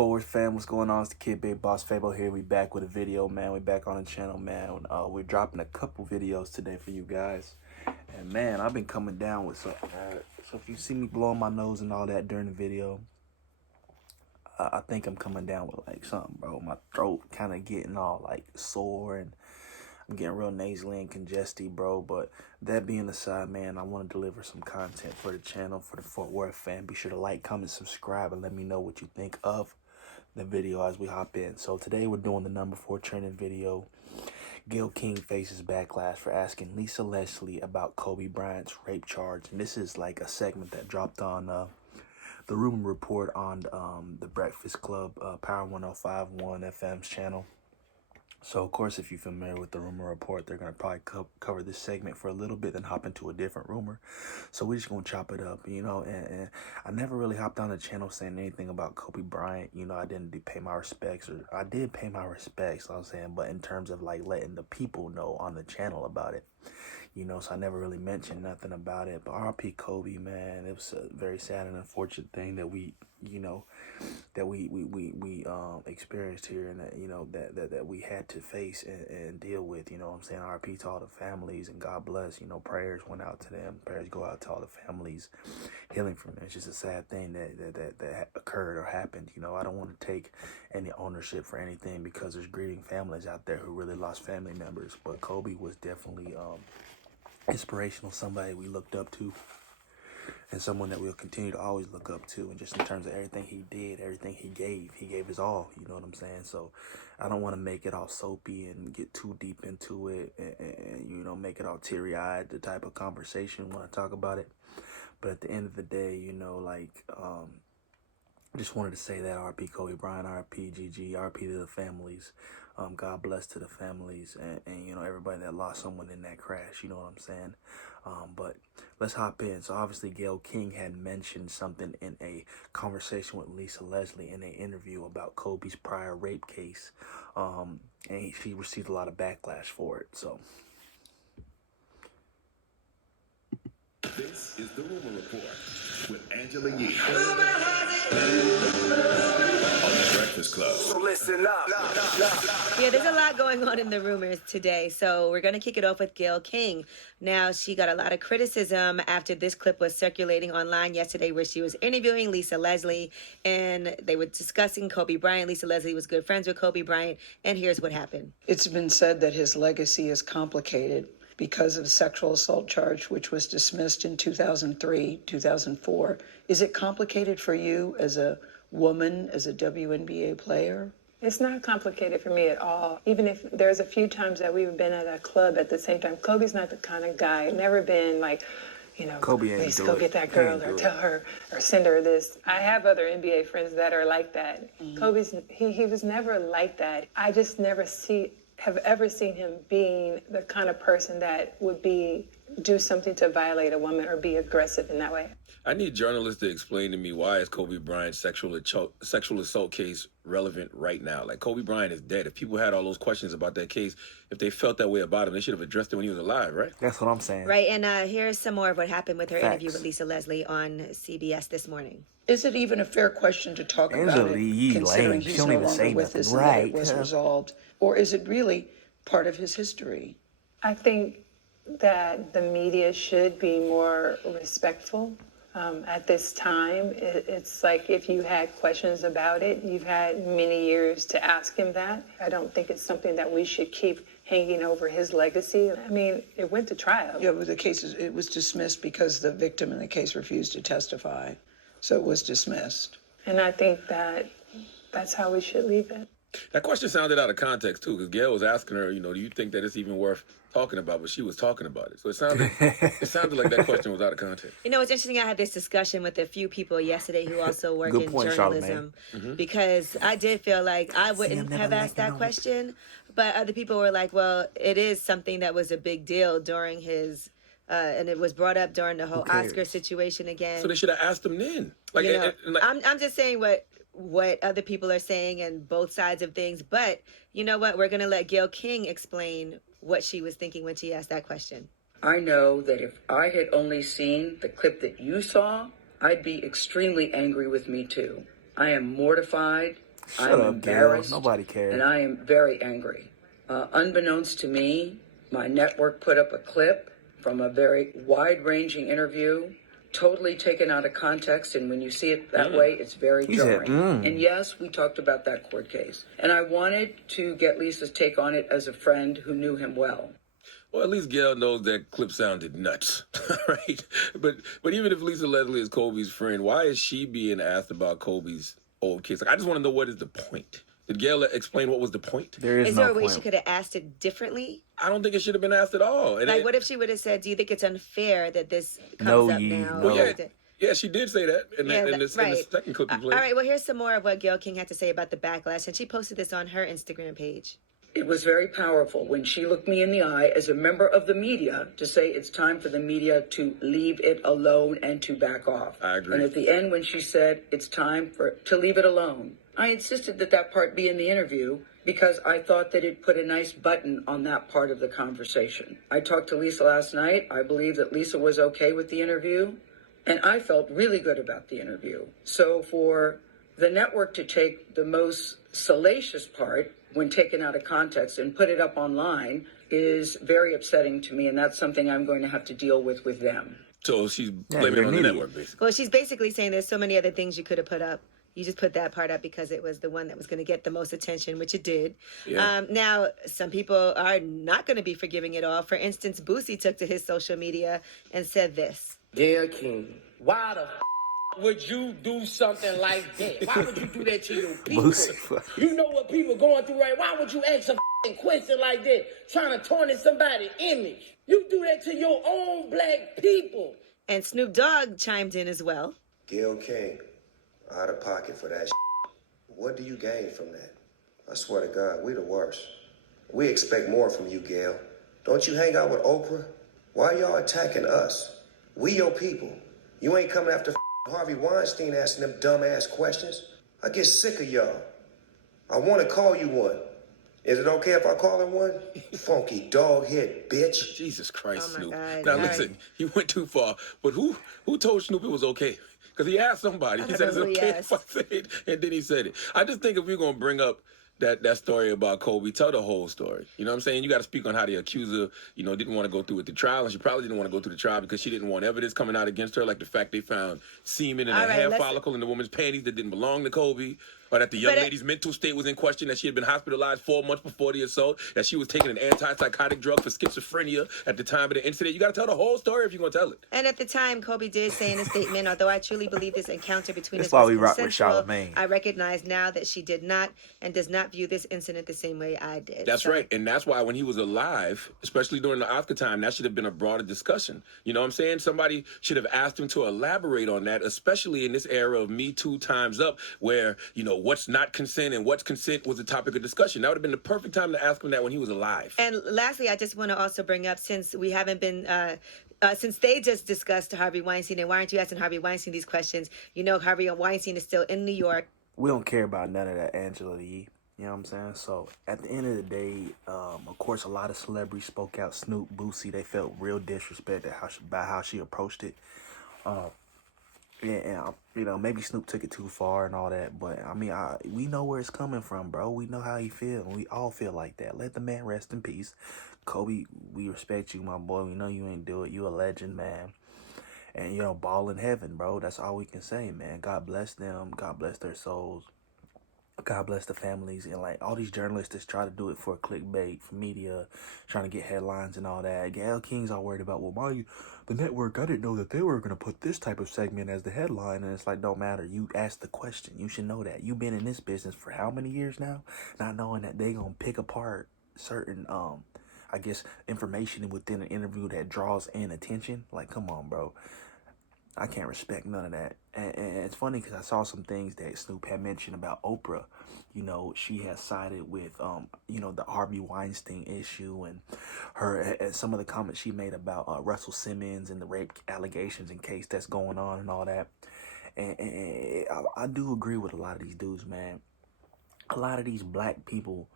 Forward fam, what's going on? It's the Kid Big Boss Fabo here. We back with a video, man. We back on the channel, man. We're dropping a couple videos today for you guys. And man, I've been coming down with so if you see me blowing my nose and all that during the video, I think I'm coming down with like something, bro. My throat kind of getting all like sore and I'm getting real nasally and congested, bro. But that being aside, man, I want to deliver some content for the channel, for the Fort Worth fan. Be sure to like, comment, subscribe, and let me know what you think of the video as we hop in. So today we're doing the #4 trending video. Gayle King faces backlash for asking Lisa Leslie about Kobe Bryant's rape charge. And this is like a segment that dropped on the Rumor Report on the Breakfast Club, Power 105.1 FM's channel. So, of course, if you're familiar with the Rumor Report, they're going to probably cover this segment for a little bit, then hop into a different rumor. So we're just going to chop it up, you know, and I never really hopped on the channel saying anything about Kobe Bryant. You know, I didn't pay my respects, or I did pay my respects, I'm saying, but in terms of like letting the people know on the channel about it, you know, so I never really mentioned nothing about it. But RP Kobe, man, it was a very sad and unfortunate thing that we, you know, that we experienced here, and that, you know, that we had to face and deal with. You know what I'm saying? RP to all the families, and God bless. You know, prayers went out to them. Prayers go out to all the families, healing from it. It's just a sad thing that occurred or happened. You know, I don't want to take any ownership for anything, because there's grieving families out there who really lost family members. But Kobe was definitely inspirational, somebody we looked up to, and someone that we'll continue to always look up to. And just in terms of everything he did, everything he gave his all, you know what I'm saying? So I don't want to make it all soapy and get too deep into it and you know, make it all teary-eyed, the type of conversation when I talk about it. But at the end of the day, you know, like, just wanted to say that RP Kobe Bryant, RP GG, RP to the families. God bless to the families and you know, everybody that lost someone in that crash, you know what I'm saying? But let's hop in. So obviously Gayle King had mentioned something in a conversation with Lisa Leslie in an interview about Kobe's prior rape case. And she received a lot of backlash for it. So this is the Rumor Report with Angela Yee on the Breakfast Club. So listen up. Yeah, there's a lot going on in the rumors today. So we're going to kick it off with Gayle King. Now, she got a lot of criticism after this clip was circulating online yesterday, where she was interviewing Lisa Leslie and they were discussing Kobe Bryant. Lisa Leslie was good friends with Kobe Bryant. And here's what happened. It's been said that his legacy is complicated because of a sexual assault charge, which was dismissed in 2003, 2004. Is it complicated for you as a woman, as a WNBA player? It's not complicated for me at all. Even if there's a few times that we've been at a club at the same time, Kobe's not the kind of guy, never been like, you know, please go get that girl or tell her or send her this. I have other NBA friends that are like that. Kobe's, he was never like that. I just never have ever seen him being the kind of person that would do something to violate a woman or be aggressive in that way. I need journalists to explain to me, why is Kobe Bryant's sexual assault case relevant right now? Like, Kobe Bryant is dead. If people had all those questions about that case, if they felt that way about him, they should have addressed it when he was alive, right? that's what I'm saying. Right. And here's some more of what happened with her Facts. interview with Lisa Leslie on CBS this morning. Is it even a fair question to talk about Angela it, Yee considering lame. he's She don't no even say longer with nothing. us and that it was resolved? Or is it really part of his history? I think that the media should be more respectful. At this time, it's like, if you had questions about it, you've had many years to ask him that. I don't think it's something that we should keep hanging over his legacy. I mean, it went to trial. Yeah, but it was dismissed because the victim in the case refused to testify. So it was dismissed. And I think that that's how we should leave it. That question sounded out of context, too, because Gayle was asking her, you know, do you think that it's even worth talking about? But she was talking about it. So it sounded like that question was out of context. You know, it's interesting. I had this discussion with a few people yesterday who also work in journalism, because I did feel like I wouldn't have asked that question. But other people were like, well, it is something that was a big deal during his and it was brought up during the whole Oscar situation again. So they should have asked him then. Like, you know, I'm just saying what other people are saying and both sides of things. But you know what? We're going to let Gayle King explain what she was thinking when she asked that question. I know that if I had only seen the clip that you saw, I'd be extremely angry with me too. I am mortified I'm up, Gayle. embarrassed. Nobody cares. And I am very angry. Unbeknownst to me, my network put up a clip from a very wide-ranging interview, totally taken out of context, and when you see it that way, it's very jarring. And yes, we talked about that court case. And I wanted to get Lisa's take on it as a friend who knew him well. Well, at least Gayle knows that clip sounded nuts, right? But even if Lisa Leslie is Kobe's friend, why is she being asked about Kobe's old case? Like, I just want to know, what is the point? Did Gayle explain what was the point? Is there a way she could have asked it differently? I don't think it should have been asked at all. And like, what if she would have said, "Do you think it's unfair that this comes up now?" Well, yeah, she did say that in the second clip you played. All right, well, here's some more of what Gayle King had to say about the backlash, and she posted this on her Instagram page. It was very powerful when she looked me in the eye as a member of the media to say it's time for the media to leave it alone and to back off. I agree. And at the end, when she said it's time to leave it alone, I insisted that part be in the interview because I thought that it put a nice button on that part of the conversation. I talked to Lisa last night. I believe that Lisa was okay with the interview, and I felt really good about the interview. So for the network to take the most salacious part when taken out of context and put it up online is very upsetting to me, and that's something I'm going to have to deal with them. So she's blaming it on the network, basically. Well, she's basically saying there's so many other things you could have put up. You just put that part up because it was the one that was going to get the most attention, which it did. Yeah. Now, some people are not going to be forgiving it all. For instance, Boosie took to his social media and said this. Gayle King, why the would you do something like that? Why would you do that to your people? You know what people going through, right? Why would you ask a question like that, trying to tarnish somebody's image? You do that to your own black people. And Snoop Dogg chimed in as well. Gayle King, out of pocket for that. What do you gain from that? I swear to God, we the worst. We expect more from you, Gayle. Don't you hang out with Oprah? Why y'all attacking us? We your people. You ain't coming after Harvey Weinstein asking them dumb-ass questions. I get sick of y'all. I want to call you one. Is it okay if I call him one? Funky dog head, bitch. Jesus Christ, Snoop. God. Now listen, you went too far. But who told Snoop it was okay? Because he asked somebody. He said it's okay if I say it, and then he said it. I just think if we're going to bring up that story about Kobe, tell the whole story. You know what I'm saying? You got to speak on how the accuser, didn't want to go through with the trial, and she probably didn't want to go through the trial because she didn't want evidence coming out against her, like the fact they found semen in a hair follicle in the woman's panties that didn't belong to Kobe, or that the young lady's mental state was in question, that she had been hospitalized 4 months before the assault, that she was taking an antipsychotic drug for schizophrenia at the time of the incident. You got to tell the whole story if you're going to tell it. And at the time, Kobe did say in a statement, although I truly believe this encounter between us That's why was we rock with consensual, Charlamagne. I recognize now that she did not and does not view this incident the same way I did. That's right. And that's why when he was alive, especially during the Oscar time, that should have been a broader discussion. You know what I'm saying? Somebody should have asked him to elaborate on that, especially in this era of Me Too Time's Up, where, what's not consent and what's consent was the topic of discussion. That would have been the perfect time to ask him that when he was alive. And lastly, I just want to also bring up, since we haven't been... since they just discussed Harvey Weinstein, and why aren't you asking Harvey Weinstein these questions? Harvey Weinstein is still in New York. We don't care about none of that, Angela Yee. You know what I'm saying? So, at the end of the day, of course, a lot of celebrities spoke out. Snoop, Boosie, they felt real disrespect about how she approached it. Maybe Snoop took it too far and all that. But, we know where it's coming from, bro. We know how he feels. We all feel like that. Let the man rest in peace. Kobe, we respect you, my boy. We know you ain't do it. You a legend, man. And, ball in heaven, bro. That's all we can say, man. God bless them. God bless their souls. God bless the families. And, all these journalists that try to do it for clickbait, for media, trying to get headlines and all that. Gayle King's all worried about, the network, I didn't know that they were going to put this type of segment as the headline. And it's don't matter. You asked the question. You should know that. You've been in this business for how many years now? Not knowing that they going to pick apart certain, information within an interview that draws in attention. Come on, bro. I can't respect none of that. And it's funny because I saw some things that Snoop had mentioned about Oprah. She has sided with, the Harvey Weinstein issue and some of the comments she made about Russell Simmons and the rape allegations and case that's going on and all that. And I do agree with a lot of these dudes, man. A lot of these black people,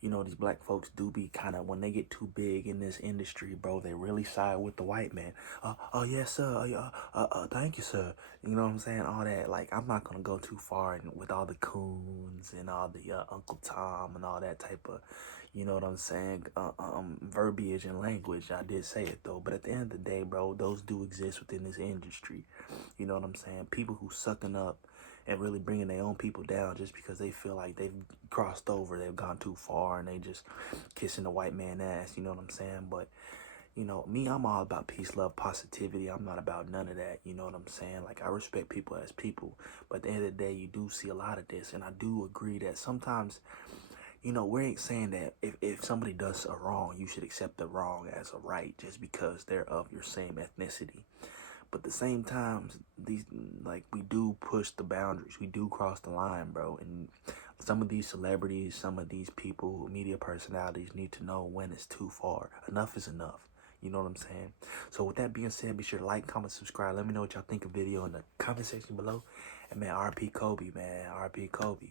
you know, these black folks do be kind of, when they get too big in this industry, bro, they really side with the white man. Oh, yes, sir. Thank you, sir. You know what I'm saying? All that. Like, I'm not going to go too far with all the coons and all the Uncle Tom and all that type of, you know what I'm saying, verbiage and language. I did say it, though. But at the end of the day, bro, those do exist within this industry. You know what I'm saying? People who sucking up and really bringing their own people down just because they feel like they've crossed over, they've gone too far, and they just kissing the white man ass, you know what I'm saying? But, you know, me, I'm all about peace, love, positivity. I'm not about none of that, you know what I'm saying? Like, I respect people as people, but at the end of the day, you do see a lot of this, and I do agree that sometimes, you know, we ain't saying that if somebody does a wrong, you should accept the wrong as a right just because they're of your same ethnicity. But at the same time, these, like, we do push the boundaries. We do cross the line, bro. And some of these celebrities, some of these people, media personalities need to know when it's too far. Enough is enough. You know what I'm saying? So with that being said, be sure to like, comment, subscribe. Let me know what y'all think of the video in the comment section below. And man, RP Kobe, man. RP Kobe.